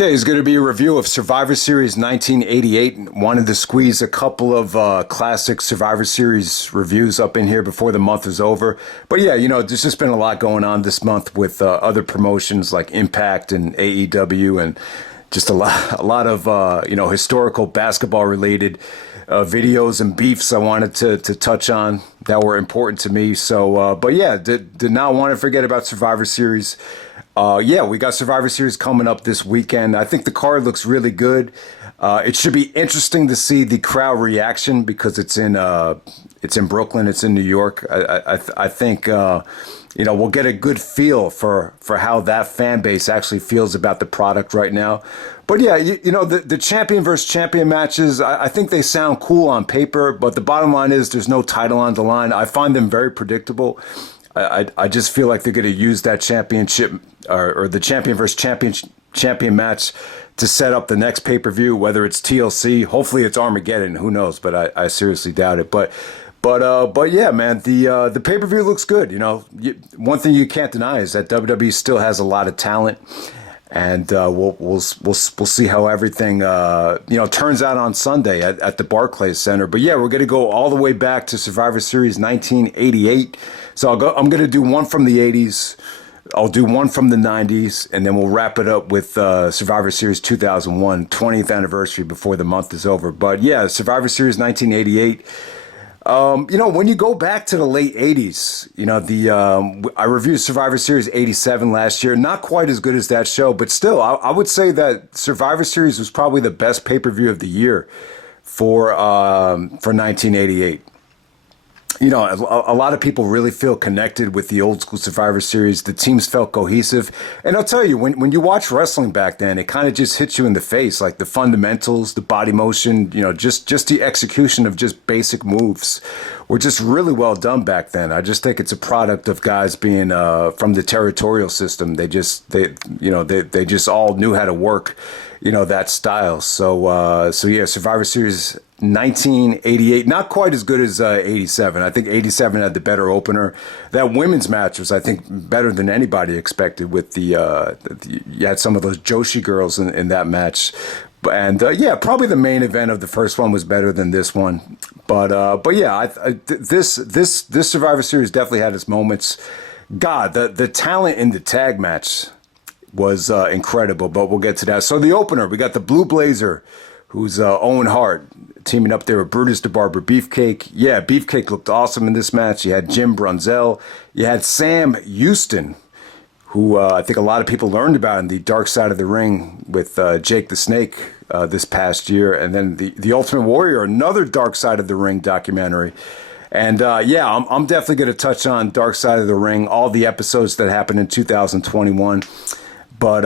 Okay, it's going to be a review of Survivor Series 1988. Wanted to squeeze a couple of classic Survivor Series reviews up in here before the month is over. But yeah, there's just been a lot going on this month with other promotions like Impact and AEW, and just a lot of historical basketball related videos and beefs I wanted to touch on that were important to me. So, but yeah, did not want to forget about Survivor Series. We got Survivor Series coming up this weekend. I think the card looks really good. It should be interesting to see the crowd reaction because it's in Brooklyn, it's in New York. I think we'll get a good feel for how that fan base actually feels about the product right now. But yeah, the champion versus champion matches, I think they sound cool on paper, but the bottom line is there's no title on the line. I find them very predictable. I just feel like they're going to use that championship or the champion versus champion match to set up the next pay-per-view, whether it's TLC. Hopefully it's Armageddon. Who knows? But I seriously doubt it. But yeah, man, the pay-per-view looks good. One thing you can't deny is that WWE still has a lot of talent. And we'll see how everything turns out on Sunday at the Barclays Center. But yeah, we're going to go all the way back to Survivor Series 1988. So I'm going to do one from the 80s. I'll do one from the 90s, and then we'll wrap it up with Survivor Series 2001, 20th anniversary before the month is over. But yeah, Survivor Series 1988. When you go back to the late 80s, I reviewed Survivor Series 87 last year. Not quite as good as that show, but still, I would say that Survivor Series was probably the best pay-per-view of the year for 1988. A lot of people really feel connected with the old school Survivor Series. The teams felt cohesive. And I'll tell you, when you watch wrestling back then, it kind of just hits you in the face, like the fundamentals, the body motion, just the execution of just basic moves were just really well done back then. I just think it's a product of guys being from the territorial system. They just all knew how to work, that style. So yeah, Survivor Series 1988, not quite as good as 87. I think 87 had the better opener. That women's match was, I think, better than anybody expected. With you had some of those Joshi girls in that match, and probably the main event of the first one was better than this one. But yeah, this Survivor Series definitely had its moments. God, the talent in the tag match was incredible. But we'll get to that. So the opener, we got the Blue Blazer, who's Owen Hart, teaming up there with Brutus the Barber Beefcake. Yeah, Beefcake looked awesome in this match. You had Jim Brunzel. You had Sam Houston, who I think a lot of people learned about in the Dark Side of the Ring with Jake the Snake this past year. And then the Ultimate Warrior, another Dark Side of the Ring documentary. And I'm definitely going to touch on Dark Side of the Ring, all the episodes that happened in 2021. But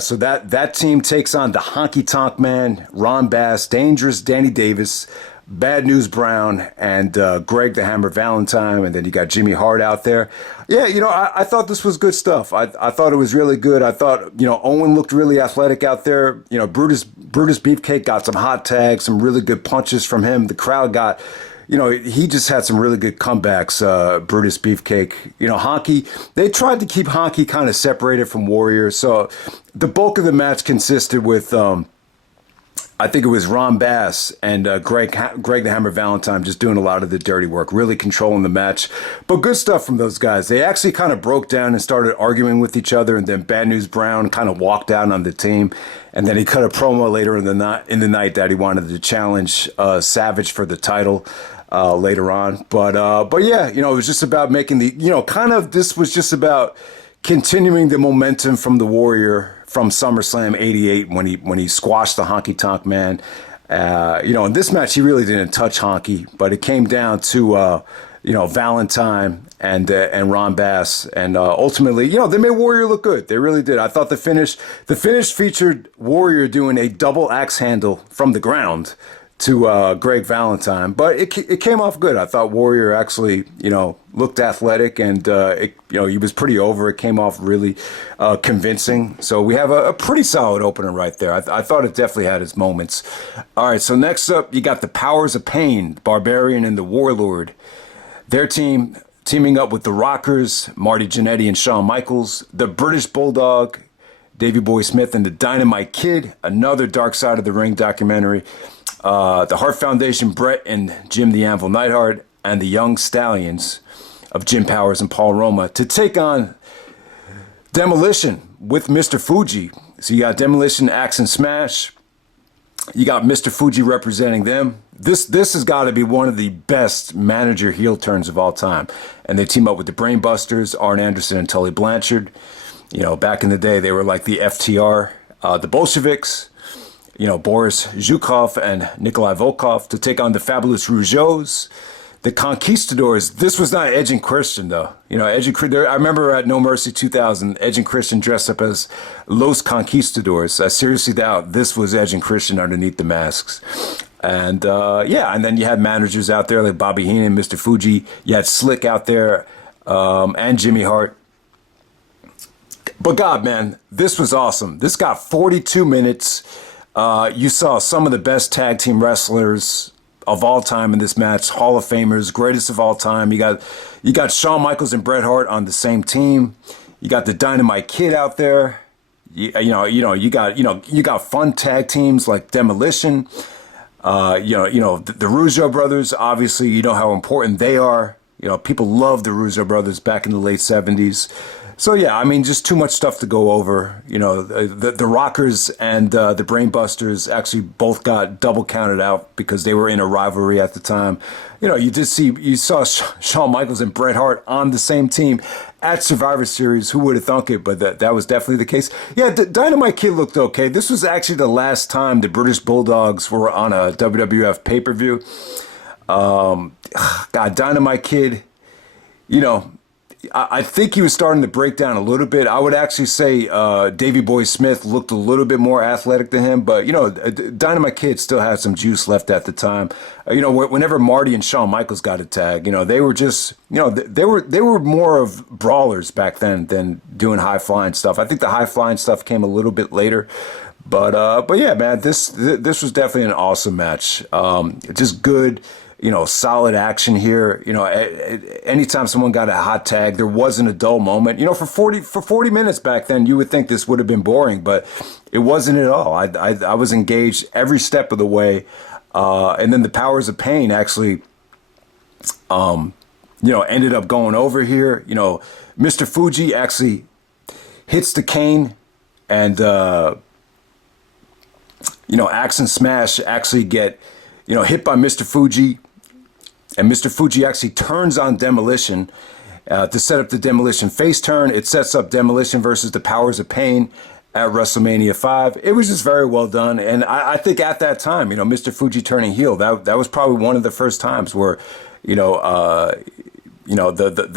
so that team takes on the Honky Tonk Man, Ron Bass, Dangerous Danny Davis, Bad News Brown, and Greg the Hammer Valentine, and then you got Jimmy Hart out there. Yeah, I thought this was good stuff. I thought it was really good. I thought, Owen looked really athletic out there. Brutus Beefcake got some hot tags, some really good punches from him. The crowd got... he just had some really good comebacks, Brutus Beefcake. Honky, they tried to keep Honky kind of separated from Warrior. So the bulk of the match consisted with, I think it was Ron Bass and Greg the Hammer Valentine just doing a lot of the dirty work, really controlling the match. But good stuff from those guys. They actually kind of broke down and started arguing with each other, and then Bad News Brown kind of walked out on the team. And then he cut a promo later in the night that he wanted to challenge Savage for the title. Later on, but yeah, it was just about making this was just about continuing the momentum from the Warrior from SummerSlam '88 when he squashed the Honky Tonk Man. In this match he really didn't touch Honky, but it came down to Valentine and Ron Bass, and ultimately, they made Warrior look good. They really did. I thought the finish featured Warrior doing a double axe handle from the ground to Greg Valentine, but it came off good. I thought Warrior actually, looked athletic, and he was pretty over. It came off really convincing. So we have a pretty solid opener right there. I thought it definitely had its moments. All right, so next up, you got the Powers of Pain, Barbarian and the Warlord. Their teaming up with the Rockers, Marty Jannetty and Shawn Michaels, the British Bulldog, Davey Boy Smith and the Dynamite Kid, another Dark Side of the Ring documentary. The Hart Foundation, Brett and Jim the Anvil Neidhart, and the Young Stallions of Jim Powers and Paul Roma to take on Demolition with Mr. Fuji. So you got Demolition, Axe and Smash. You got Mr. Fuji representing them. This has got to be one of the best manager heel turns of all time. And they team up with the Brainbusters, Arn Anderson and Tully Blanchard. You know, back in the day, they were like the FTR, the Bolsheviks, you know, Boris Zhukov and Nikolai Volkov to take on the Fabulous Rougeaus, the Conquistadors. This was not Edge and Christian, though. You know, Edge and Christian, I remember at No Mercy 2000, Edge and Christian dressed up as Los Conquistadors. I seriously doubt this was Edge and Christian underneath the masks. And, yeah, and then you had managers out there like Bobby Heenan, Mr. Fuji. You had Slick out there, and Jimmy Hart. But God, man, this was awesome. This got 42 minutes. You saw some of the best tag team wrestlers of all time in this match, Hall of Famers, greatest of all time. You got Shawn Michaels and Bret Hart on the same team. You got the Dynamite Kid out there. You got fun tag teams like Demolition. The Rougeau brothers. Obviously, you know how important they are. You know, people loved the Rougeau brothers back in the late 70s. So, yeah, I mean, just too much stuff to go over. You know, the Rockers and the Brainbusters actually both got double counted out because they were in a rivalry at the time. You know, you saw Shawn Michaels and Bret Hart on the same team at Survivor Series. Who would have thunk it? But that was definitely the case. Yeah, the Dynamite Kid looked okay. This was actually the last time the British Bulldogs were on a WWF pay-per-view. God, Dynamite Kid, you know, I think he was starting to break down a little bit. I would actually say Davey Boy Smith looked a little bit more athletic than him, but you know, Dynamite Kid still had some juice left at the time. You know, whenever Marty and Shawn Michaels got a tag, you know, they were just, you know, they were more of brawlers back then than doing high flying stuff. I think the high flying stuff came a little bit later. But yeah, man, this was definitely an awesome match. Just good. You know, solid action here. You know, anytime someone got a hot tag, there wasn't a dull moment. You know, for 40 minutes back then, you would think this would have been boring, but it wasn't at all. I was engaged every step of the way. And then the Powers of Pain actually, ended up going over here. You know, Mr. Fuji actually hits the cane and, Axe and Smash actually get, hit by Mr. Fuji. And Mr. Fuji actually turns on Demolition to set up the Demolition face turn. It sets up Demolition versus the Powers of Pain at WrestleMania 5. It was just very well done. And I think at that time, Mr. Fuji turning heel, that was probably one of the first times where, the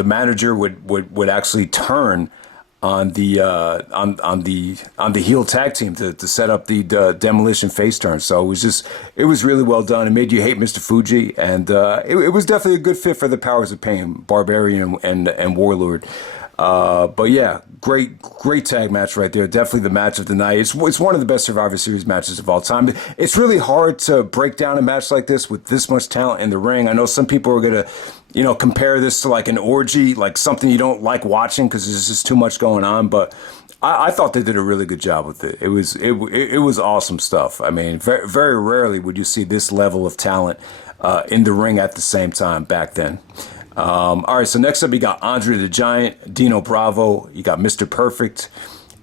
manager would actually turn on the heel tag team to set up the Demolition face turn. So it was really well done. It made you hate Mr. Fuji, and it was definitely a good fit for the Powers of Pain, Barbarian and Warlord. But yeah, great tag match right there. Definitely the match of the night. It's one of the best Survivor Series matches of all time. It's really hard to break down a match like this with this much talent in the ring. I know some people are gonna, compare this to like an orgy, like something you don't like watching because there's just too much going on. But I thought they did a really good job with it. It was awesome stuff. I mean, very, very rarely would you see this level of talent in the ring at the same time back then. All right, so next up you got Andre the Giant, Dino Bravo, you got Mr. Perfect,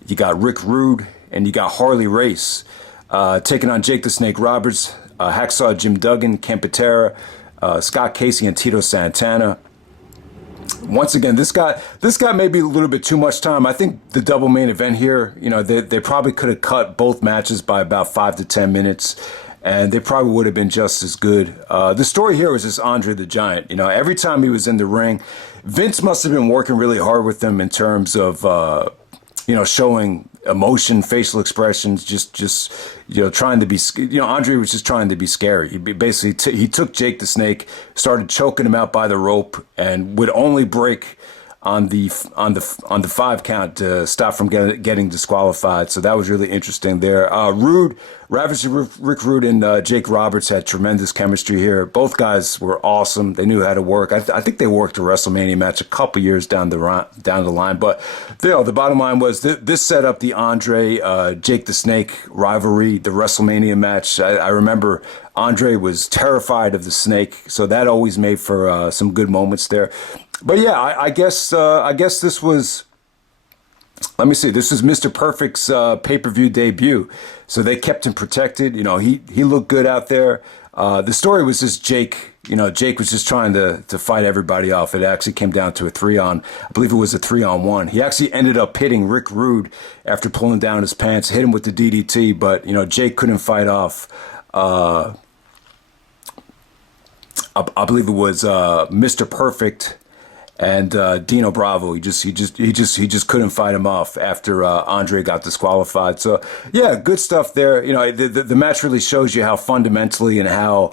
you got Rick Rude, and you got Harley Race taking on Jake the Snake Roberts, Hacksaw Jim Duggan, Ken Patera, Scott Casey, and Tito Santana. Once again, this got maybe a little bit too much time. I think the double main event here, they probably could have cut both matches by about 5 to 10 minutes. And they probably would have been just as good. The story here was just Andre the Giant. Every time he was in the ring, Vince must have been working really hard with them in terms of, showing emotion, facial expressions, just trying to be, Andre was just trying to be scary. He basically, he took Jake the Snake, started choking him out by the rope, and would only break on the 5 count to stop from getting disqualified. So that was really interesting there. Ravager Rick Rude and Jake Roberts had tremendous chemistry here. Both guys were awesome. They knew how to work. I think they worked a WrestleMania match a couple years down the line. But the bottom line was this set up the Andre Jake the Snake rivalry, the WrestleMania match. I remember Andre was terrified of the Snake, so that always made for some good moments there. But yeah, I guess this was. Let me see. This was Mr. Perfect's pay-per-view debut, so they kept him protected. You know, he looked good out there. The story was just Jake. You know, Jake was just trying to fight everybody off. It actually came down to a 3-on. I believe it was a 3-on-1. He actually ended up hitting Rick Rude after pulling down his pants, hit him with the DDT. But you know, Jake couldn't fight off. I believe it was Mr. Perfect and Dino Bravo. He just couldn't fight him off after Andre got disqualified. So yeah, good stuff there. You know, the match really shows you how fundamentally and how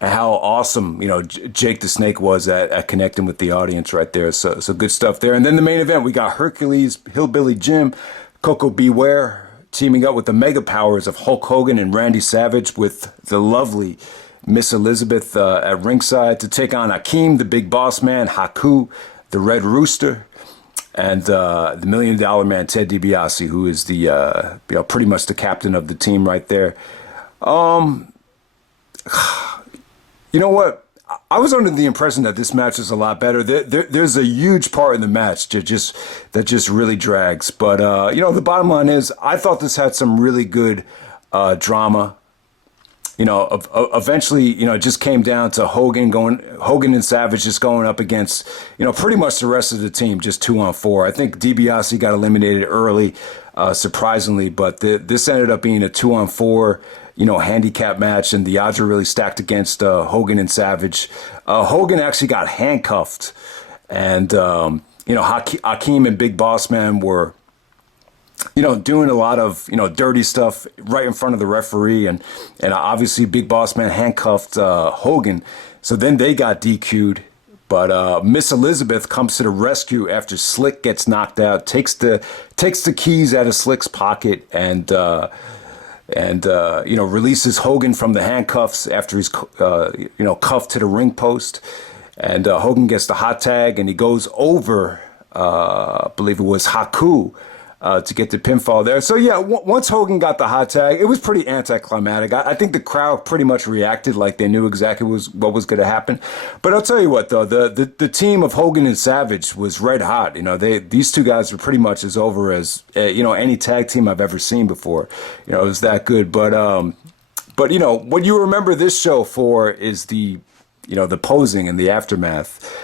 awesome, you know, Jake the Snake was at connecting with the audience right there. So good stuff there. And then the main event, we got Hercules, Hillbilly Jim, Koko Ware teaming up with the mega powers of Hulk Hogan and Randy Savage with the lovely Miss Elizabeth at ringside to take on Akeem, the Big Boss Man, Haku, the Red Rooster, and the $1 Million Man, Ted DiBiase, who is the pretty much the captain of the team right there. You know what? I was under the impression that this match is a lot better. There's a huge part in the match that just really drags. But you know, the bottom line is, I thought this had some really good drama. You know, eventually, you know, it just came down to Hogan and Savage just going up against, you know, pretty much the rest of the team, just 2-on-4. I think DiBiase got eliminated early, surprisingly, but this ended up being a 2-on-4, you know, handicap match, and the odds were really stacked against Hogan and Savage. Hogan actually got handcuffed, and, you know, Akeem and Big Boss Man were, you know, doing a lot of, you know, dirty stuff right in front of the referee, and obviously Big Boss Man handcuffed Hogan, so then they got DQ'd. But Miss Elizabeth comes to the rescue after Slick gets knocked out, takes the keys out of Slick's pocket, and you know, releases Hogan from the handcuffs after he's you know, cuffed to the ring post, and Hogan gets the hot tag, and he goes over, I believe it was Haku, to get the pinfall there. So yeah, once Hogan got the hot tag, it was pretty anticlimactic. I think the crowd pretty much reacted like they knew exactly what was going to happen. But I'll tell you what, though, the team of Hogan and Savage was red hot. You know, these two guys were pretty much as over as you know, any tag team I've ever seen before. You know, it was that good. But you know, what you remember this show for is the posing and the aftermath.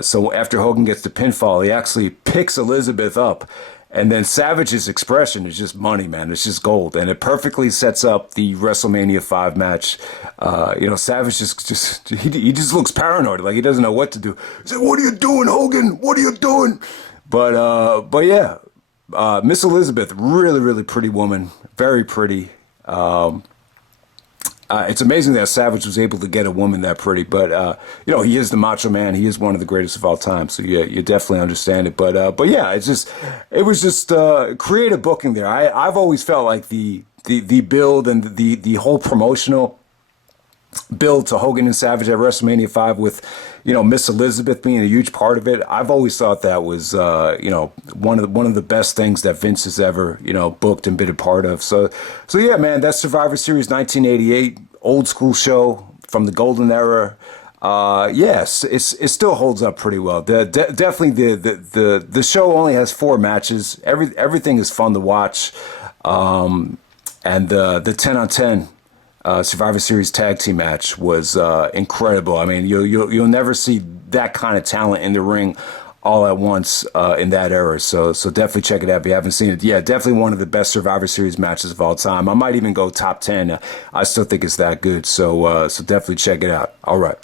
So after Hogan gets the pinfall, he actually picks Elizabeth up. And then Savage's expression is just money, man. It's just gold. And it perfectly sets up the WrestleMania 5 match. You know, Savage he just looks paranoid, like he doesn't know what to do. He's like, "What are you doing, Hogan? What are you doing?" But yeah, Miss Elizabeth, really, really pretty woman. Very pretty. It's amazing that Savage was able to get a woman that pretty, but you know, he is the Macho Man. He is one of the greatest of all time. So yeah, you definitely understand it. But yeah, it was just creative booking there. I've always felt like the build and the whole promotional build to Hogan and Savage at WrestleMania 5 with, you know, Miss Elizabeth being a huge part of it. I've always thought that was, you know, one of the best things that Vince has ever, you know, booked and been a part of. So yeah, man, that's Survivor Series 1988, old school show from the golden era. Yes, it still holds up pretty well. Definitely the show only has 4 matches. Everything is fun to watch. And the 10-on-10 Survivor Series tag team match was incredible. I mean, you'll never see that kind of talent in the ring all at once in that era. So definitely check it out if you haven't seen it. Yeah, definitely one of the best Survivor Series matches of all time. I might even go top 10. I still think it's that good. So definitely check it out. All right.